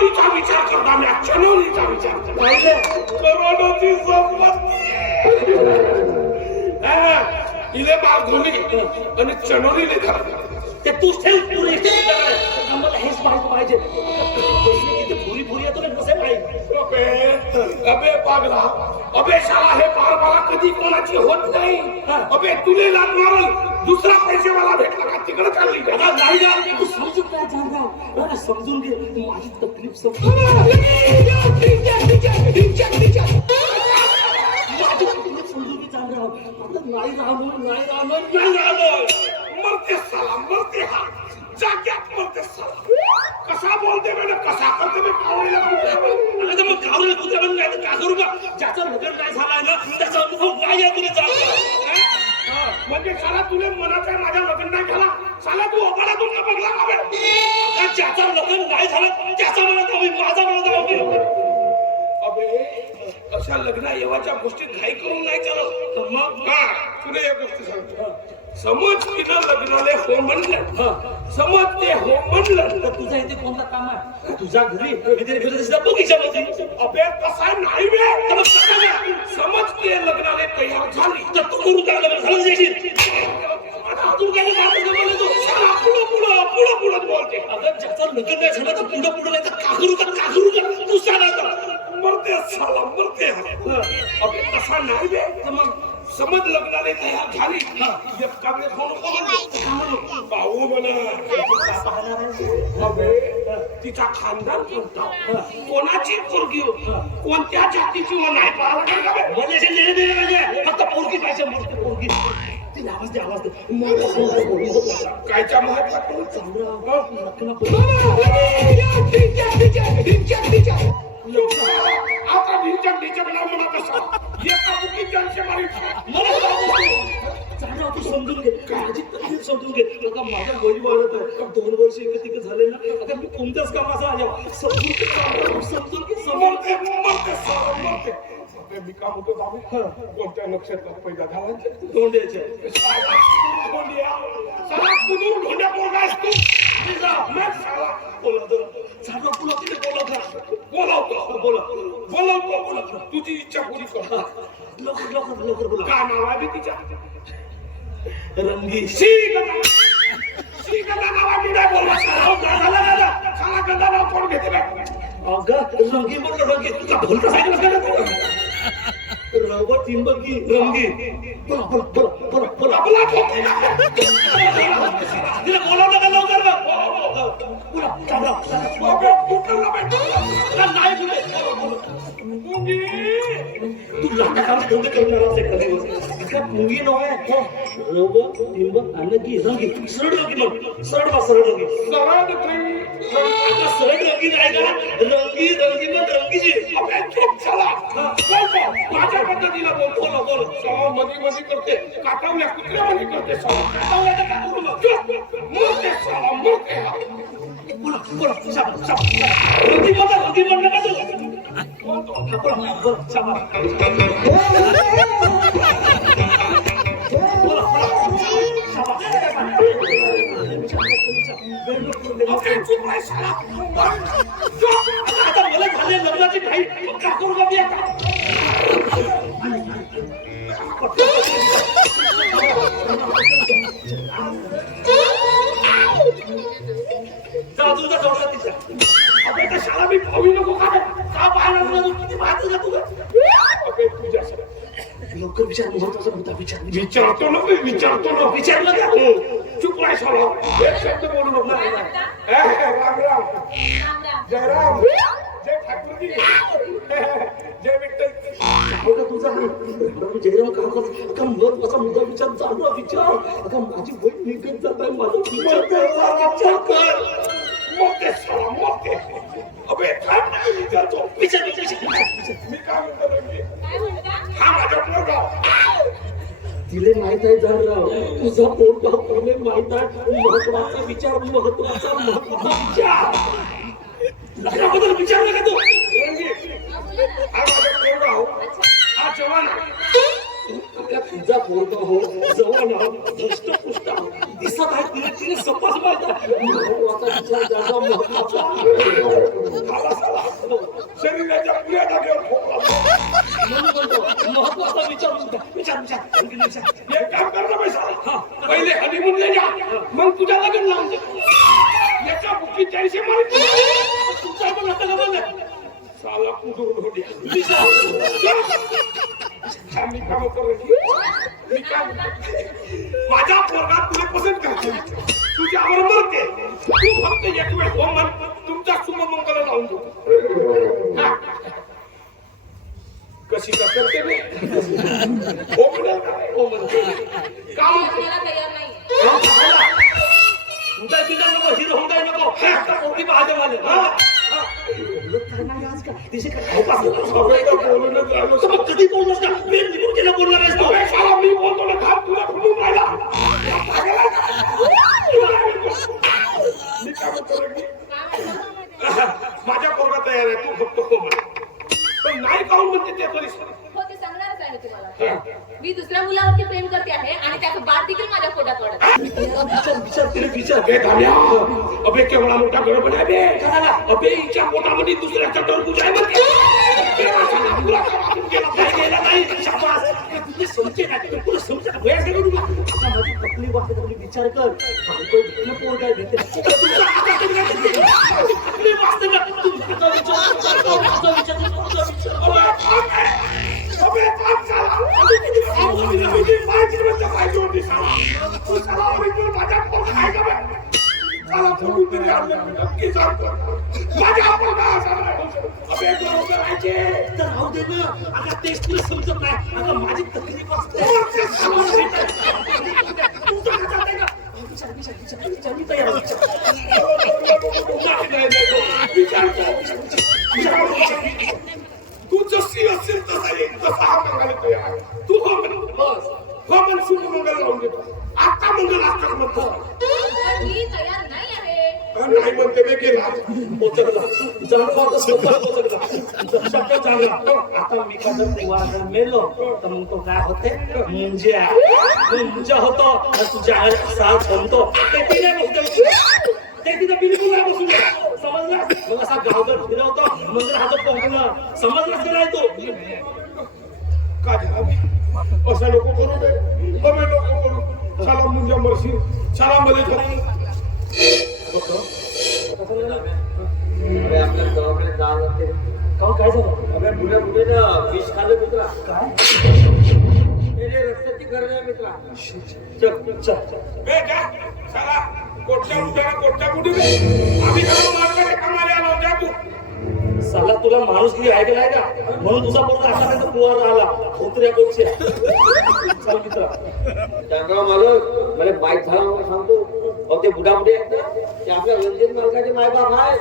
चनोलीचा विचार करता मी चनोलीचा विचार करोनाची संपत्ती इले बाग धोनी आणि चनोलीने घरात ते तू ठेव पुरे आम्हाला हेच माहित पाहिजे किती भुरी भुरी आहे तुला कसे माहित अबे पागला अबे शाला हे पार मला कधी कोणाची होत नाही अबे तुले लाट मारल दुसरा पैसे मला भेटला का तिकडे चालली नाही ना तू समजून काय जागा मला समजून घे माझी तकलीफ समजून नाही राहणार मरते साला मरते हा जाग्यात मरते साला कसा बोलते मैंने कसा करते मी कावळीला मग कावळीला कुत्रा बनून नाही का करू का ज्याचा लग्न नाही झालाय ना त्याचा अनुभव काय आहे तुला जागा म्हणजे साला तुले मनाचा माझ्या लग्न नाही झाला साला तू ओघाडातून का बघला का ज्याचा लग्न नाही झालं त्याचा मनात हवी माझा मनात हवी अबे अशा लग्न येवाच्या गोष्टी घाई करून नाही चालत मग तुला एक गोष्ट सांगतो समज तिनं लग्नाला हो म्हणलं समज ते हो म्हणलं तर तुझ्या इथे कोणतं काम आहे तुझ्या घरी बगीच्यामध्ये अबे कसा नाही बे समज ते लग्नाला तयार झाली तर तू करू काय लग्न झालं जायची तू काय पुढं बोलते अगं ज्याचं लग्न नाही झालं तर पुढं नाही तर का करू का तू सांग मरते साला मरते अबे कसा नाही बे मग समज लग्नाला तयार झाली एकटा वेळ भाऊ म्हणा तिचा खानदान कोणता कोणाची पोरगी कोणत्या जातीची नाही पाहिजे फक्त पोरगी पाहिजे पोरगी आवाज दे कायच्या महत्वाचं आता ढिंचक म्हणा कसा एका मुठी त्यांचे मारीत तू समजून घे माझी तकलीफ समजून घे आता माझ्या वय वाढत आहे 2 वर्ष एकत्र झाले ना आता मी कोणत्याच कामाचा आलो समजून घे मरते मी काम होतो जावे कोणत्या नक्षत्रात पैदा घालायचे धोंड्याचे साला कुदूर ढोंड्या पोरगा असतो बोलवतो तुझी इच्छा पुरी कर लवकर बोला का नाव आहे तिच्या रंगी श्रीगंधा नावाची नाही बोलला साला गंधा नाव कोण घेते अगं रंगी म्हणलं रंगी तुझा ढोल कसा ऐकलं रंग 3 बघी रंगी बोला तिला बोलावलं का लवकर नाही तू नाटकाला धंदे करणार असे कधी मुंगी नव्हे रंग 3 बघ आणि की रंगी सरळ रंगी मग सरळ रंगी रंगी नाही का रंगी मग रंगीची माझ्या पद्धतीला बोल मध्ये करते काटावल्या कुत्र्यामध्ये करते रंगी म्हणलं का आता मला झाले लग्नाची काही का करू का तुझा चौसा तिचा आता शाळा मी भावी नको का पाहायला किती पाहतो का तुला तुझ्या लवकर महत्वाचा मुद्दा विचारतो ना विचारलं का चुप नाही शाळा एक शब्द बोलू नको राम जयराम जय ठाकूरजी जय विठ्ठल तुझा जयराम का महत्वाचा मुद्दा विचार आता माझी बहीण निघत जात आहे माझा विचार कर मोठे शाळा मोठे अबे काय नाही विचारतो विचार मी काय म्हणतो हा माझा पोरगा तिले माहित आहे जाणराव तुझा पोरगा कोणी माहित आहे महत्वाचा विचार लग्नाबद्दल विचारलं का तू हा माझा पोरगा हा जवान तुझा पोरगा हो जवान धष्टपुष्ट दिसत आहे तिने समज माहित आहे महत्वाचा विचार महत्वाचा झाला साला. शरीराच्या पुऱ्या जागेवर खोकला. म्हणून म्हणतो महत्वाचा विचार आणखी विचार. एक काम कर ना बाई साला. पहिले हनीमूनला जा, मग तुझ्या लग्न लावून दे. एका बुकीत 40 मारी. तुमचा पण आता का बंद साला कुठून होती विचार. मी काम करतो. मी काम माझ्या पोरात तुला पसंत करतो. तुझ्यावर मरते. तू फक्त एक वेळ हो म्हण. तुमचा शुभमंगल लावून देतो. हा. कशी का करते मी हो म्हणेल का? हो म्हणते का म्हणते मला तयार नाही. तुमचा बिगर नको हिरो होऊन नको मोठी पाहते मला बोलूनच राहिलो. कधी बोललोस का मी निघून गेला बोलणार आहेस तू. अबे साला मी बोलतो ना घात तुला फुलून राहिला. मी काय म्हणतो रे मी? माझ्या पोरगा तयार आहे. तू फक्त हो म्हण. पण नाही काऊन म्हणते ते तरी सांग. हो ते सांगणारच आहे मी तुम्हाला. मी दुसऱ्या मुलावरती प्रेम करते आहे आणि त्याचं बाळ देखील माझ्या पोटात वाढत आहे. विचार तिने विचार अबे धान्या. अबे केवढा मोठा गडबड आहे बे. अबे हिच्या पोटामध्ये दुसऱ्याचा टरबूज आहे म्हणते. अबे माझा मुला का वाचून गेला काय गेला नाही शाबास तुझे समजे नाही तुला समजा वयास गेलो तुला आता माझी तकलीफ वाटते तुम्ही विचार कर बायको भेटलं पोर काय भेटते तुमचा आता तकलीफ वाटते ना तुमचा विचार अबे थांब साला. तुझी माहिती म्हणजे पाहिजे होती साला. तू साला original माझ्या पोरगा आहे का बे? साला फोटो तरी आणलं मी नक्की सांगतो. माझ्या पोरगा असा नाही. अबे बरोबर आहे ते. तर राहू दे ना आता तेच तुला समजत नाही आता माझी तकलीफ असते मी तयार आहे. विचार तू जशी असेल तसा एक तसा हा मंगल तयार आहे. तू हो म्हण. बस हो म्हण. शुभ मंगल लावून देतो. आता मंगल असतात म्हणतो. पण मी तयार नाही आहे. नाही म्हणते बे गेला. आता मी का जर देवाला मेलो तर मग तो काय होते मुंजा होतो तुझ्या असा म्हणतो ते तिथे बिलकुल नाही बसून समजला मग असा गावभर फिरवतो मग राहतो पोहोचला समजलाच नाही तो का झाला असं नको करू बे. अबे नको करू. चला मुंजा मरशी. चला मध्ये अरे आपल्या दवाखान्यात जावं लागते. काय झालं अबे बुड्या बुड्यानं विष खाल्लं मित्रा. काय त्याने रक्ताची गरज आहे मित्रा. बे जा. चला कोटच्या रुपयाला कोटच्या कुठे बे. आम्ही त्याला मारणारे कामाला आलो. जा तू. साला तुला माणूस किती ऐकलाय का म्हणून तुझा पोरगा आतापर्यंत पुवार राहिला धोत्र्या कोटच्या चल मित्रा डांगराव मालक मला बाईक झाला म्हणून सांगतो. अहो ते बुडा बुडे आहेत ना ते आपल्या रंजन मालकाचे मायबाप आहे.